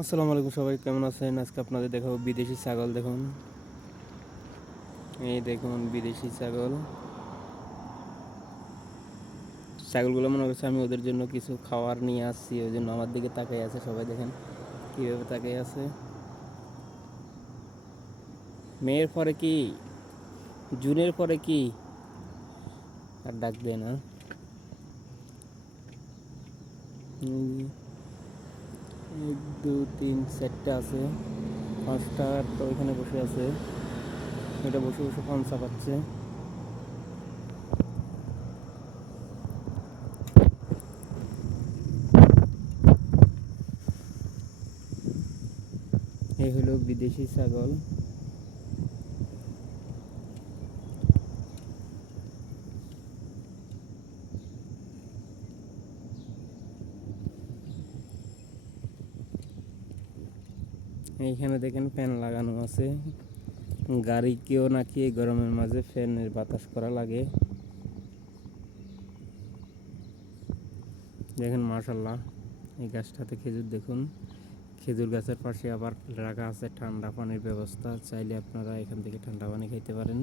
আসসালামু আলাইকুম, সবাই কেমন আছেন? আজকে আপনাদের দেখাবো বিদেশি ছাগল। দেখুন, এই দেখুন বিদেশি ছাগল। ছাগলগুলো মনে করছে আমি ওদের জন্য কিছু খাবার নিয়ে আসছি, ওই জন্য আমার দিকে তাকিয়ে আছে। সবাই দেখেন কীভাবে তাকিয়ে আছে। মেয়ের পরে কি, জুনের পরে কি আর ডাক দেয় না। এক দুই তিন চারটে আছে, পাঁচটা তো ওইখানে বসে আছে। এটা বসে বসে পান চাপাচ্ছে। এই হলো বিদেশি ছাগল। এইখানে দেখেন ফ্যান লাগানো আছে। গাড়িকেও নাকি এই গরমের মাঝে ফ্যানের বাতাস করা লাগে। দেখেন মাশাল্লাহ, এই গাছটাতে খেজুর দেখুন। খেজুর গাছের পাশে আবার রাখা আছে ঠান্ডা পানির ব্যবস্থা, চাইলে আপনারা এখান থেকে ঠান্ডা পানি খেতে পারেন।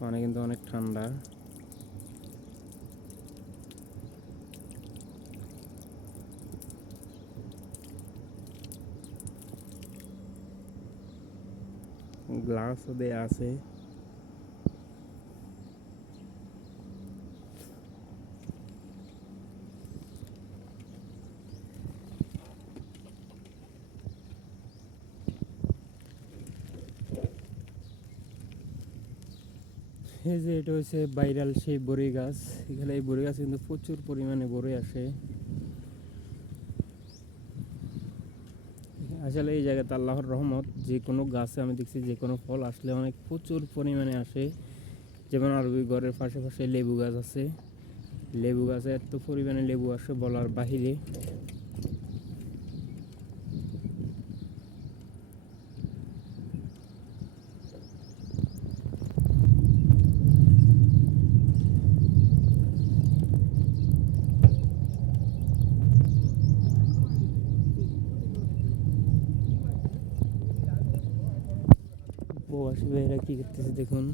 পানি কিন্তু অনেক ঠান্ডা। গ্লাসও দেয়া আছে। এই যে এটা হচ্ছে ভাইরাল সেই বড়ই গাছ। এখানে এই বড়ই গাছ কিন্তু প্রচুর পরিমাণে বড়ই আসে। আসলে এই জায়গাতে আল্লাহর রহমত, যে কোনো গাছে আমি দেখছি যে কোনো ফল আসলে অনেক প্রচুর পরিমাণে আসে। যেমন আরবি ঘরের পাশে পাশে লেবু গাছ আছে। লেবু গাছে এত পরিমাণে লেবু আসে বলার বাহিরে। প্রবাসী ভাইয়েরা কি করতেছে দেখুন।